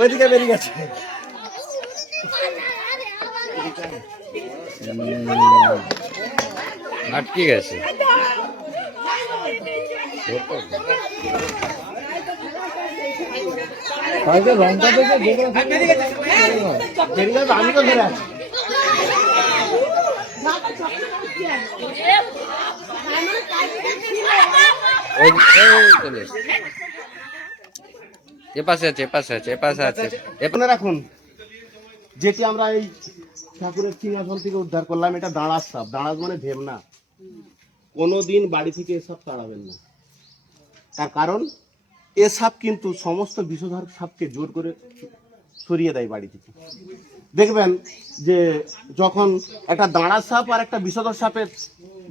ওইদিকে বেরিয়ে গেছে। আটকে গেছে। রংটা দেখে আমি তো ধরে আছি। রাখুন যেটি আমরা এই ঠাকুরের সিংহাসন থেকে উদ্ধার করলাম, এটা দাঁড়াস সাপ। দাঁড়াস মানে ভেবনা। কোনোদিন বাড়ি থেকে এসব তাড়াবেন না, তার কারণ এ সাপ কিন্তু সমস্ত বিষধর সাপকে জোর করে সরিয়ে দেয় বাড়ি থেকে। দেখবেন যে যখন একটা দাঁড়াস সাপ আর একটা বিষধর সাপের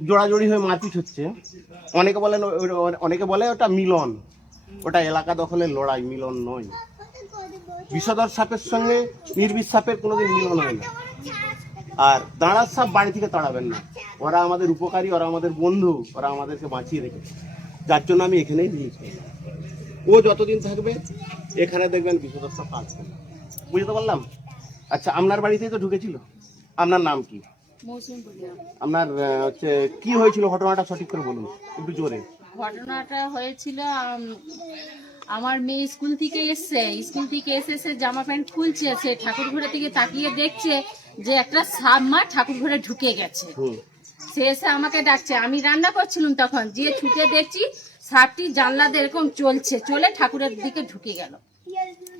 জোড়াজোড়ি হয়ে মারপিট হচ্ছে, অনেকে বলে ওটা মিলন, ওটা এলাকা দখলের লড়াই, মিলন নয়। বিষধর সাপের সঙ্গে নির্বিষ সাপের কোনোদিন মিলন হয় না। আর দাঁড়ার সাপ বাড়ি থেকে তাড়াবেন না, ওরা আমাদের উপকারী, ওরা আমাদের বন্ধু, ওরা আমাদেরকে বাঁচিয়ে রেখেছে, যার জন্য আমি এখানেই দিয়েছি। ও যতদিন থাকবে এখানে দেখবেন বিষধর সাপ আসবে না। বুঝতে পারলাম? আচ্ছা, আপনার বাড়িতেই তো ঢুকেছিল। আপনার নাম কি? আপনার হচ্ছে কি হয়েছিল ঘটনাটা সঠিক করে বলুন একটু জোরে। ঘটনাটা হয়েছিল, আমার মেয়ে স্কুল থেকে এসে জামা প্যান্ট খুলছে, সে ঠাকুর ঘরে থেকে তাকিয়ে দেখছে যে একটা সাপ মা ঠাকুর ঘরে ঢুকে গেছে। সে এসে আমাকে ডাকছে, আমি রান্না করছিলাম, তখন যে ছুটে দেখছি সাপটি জানলা দিয়ে এরকম চলে ঠাকুরের দিকে ঢুকে গেল।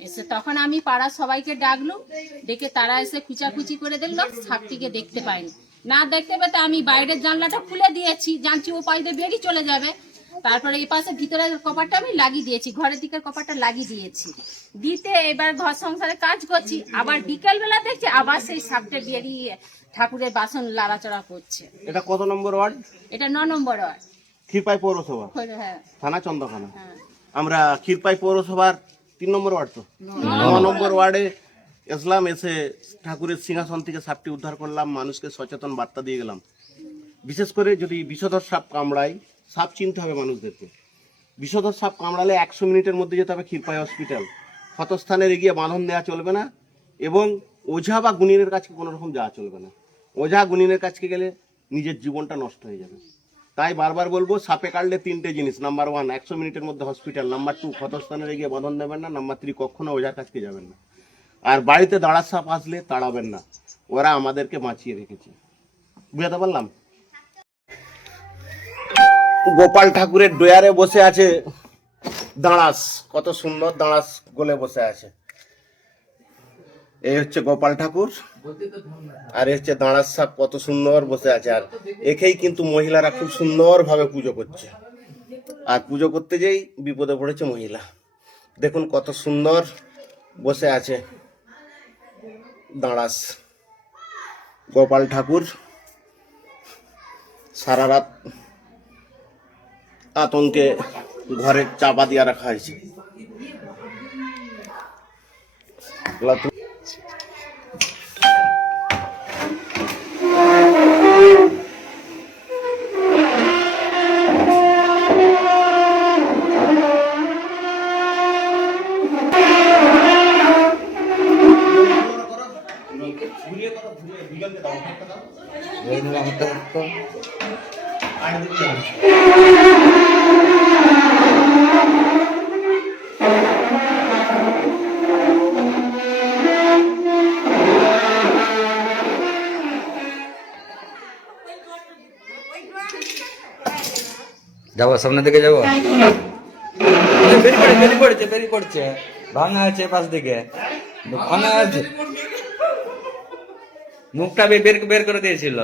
এসে তখন আমি পাড়ার সবাইকে ডাকলুম, ডেকে তারা এসে খুঁচাখুচি করে দিল, সাপটিকে দেখতে পাইনি। না দেখতে পেতে আমি বাইরের জানলাটা খুলে দিয়েছি, জানছি ও পাশ দিয়ে বেরিয়ে চলে যাবে। তারপরে এই পাশে ভিতরের কপারটা আমি লাগিয়ে দিয়েছি, ঘরের দিকের কপারটা লাগিয়ে দিয়েছি। দিতে এবার ঘর সংসারে কাজ করছি, আবার বিকেল বেলা দেখছি আবার সেই সাপটা বেরিয়ে ঠাকুরের বাসন লাড়াচড়া করছে। এটা কত নম্বর ওয়ার্ড? এটা 9 নম্বর ওয়ার্ড, ক্ষীরপাই পৌরসভা। হ্যাঁ, থানা চন্দ্রখানা। আমরা ক্ষীরপাই পৌরসভার 3 নম্বর ওয়ার্ড, তো 9 নম্বর ওয়ার্ডে এসলাম। এসে ঠাকুরের সিংহাসন থেকে সাপটি উদ্ধার করলাম, মানুষকে সচেতন বার্তা দিয়ে গেলাম। বিশেষ করে যদি বিষধর সাপ কামড়ায়, সাপ চিনতে হবে মানুষদেরকে। বিষধর সাপ কামড়ালে 100 মিনিটের মধ্যে যেতে হবে ক্ষীরপাই হসপিটাল। ক্ষতস্থানে এগিয়ে বাঁধন দেওয়া চলবে না, এবং ওঝা বা গুণিনের কাছে কোনো রকম যাওয়া চলবে না। ওঝা গুণিনের কাছে গেলে নিজের জীবনটা নষ্ট হয়ে যাবে। তাই বারবার বলবো, সাপে কাটলে 3টে জিনিস: নাম্বার 1 100 মিনিটের মধ্যে হসপিটাল, নাম্বার 2 ক্ষতস্থানে এগিয়ে বাঁধন দেবেন না, নাম্বার 3 কখনো ওঝার কাছে যাবেন না। আর বাড়িতে দাঁড়ার সাপ আসলে তাড়াবেন না, ওরা আমাদেরকে বাঁচিয়ে রেখেছে। বুঝাতে পারলাম? গোপাল ঠাকুরের ডয়ারে বসে আছে দাঁড়াস, কত সুন্দর দাঁড়াস গোলে বসে আছে। এই হচ্ছে গোপাল ঠাকুর, আর এই হচ্ছে দাঁড়াস সাপ, কত সুন্দর বসে আছে। আর একেই কিন্তু মহিলারা খুব সুন্দর ভাবে পুজো করছে। আর পুজো করতে যেই বিপদে পড়েছে মহিলা। দেখুন কত সুন্দর বসে আছে দাঁড়াস। গোপাল ঠাকুর সারা রাত আতঙ্কে ঘরে চাপা দিয়ে রাখা হয়েছে। যাবো সামনের দিকে যাবো। বেরিয়ে পড়ছে ভাঙা আছে পাশ দিকে, ভাঙা আছে, মুখটা বের করে দিয়েছিল।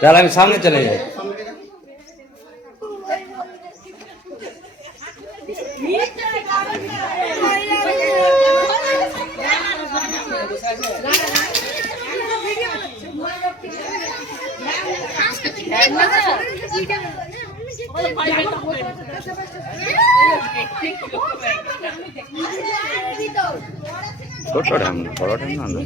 তাহলে আমি সামনে চলে যাই। ছোট ঢাম না, বড় ঢাম না না।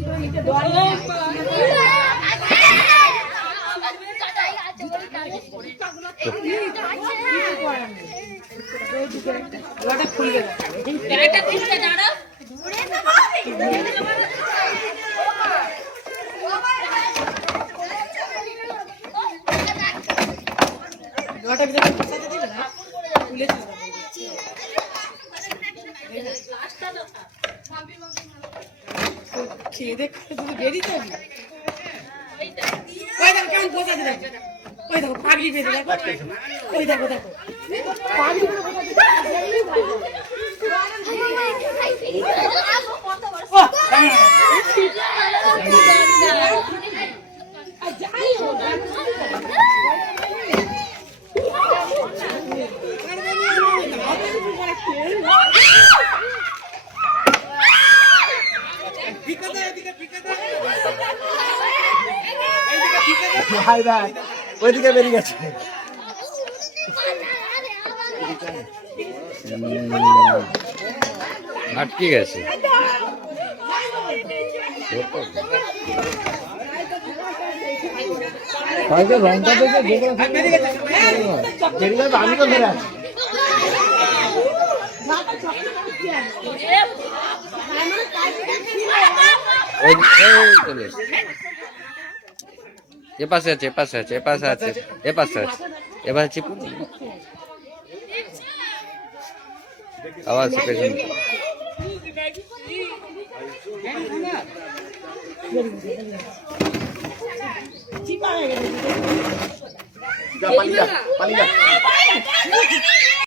খেয়ে দেখ বেরিয়ে যাবি ওই দেখো কেমন পোষা দিলাম ওই দেখো পাগড়ি বেঁধে দেখো ওই দেখো দেখো পাগড়ি ভাই ভাই ওইদিকে বেরিয়ে গেছে। আটকে গেছে। রংটা দেখে বেরিয়ে গেছে, আমি তো ধরে আছি। চলে এসছে। এ পাশে আছে, এ পাশে আছে, এ পাশে আছে, এ পাশে আছে, এবার চিপুন আওয়াজ পেছনে। যা পালিয়ে যা, পালিয়ে যা।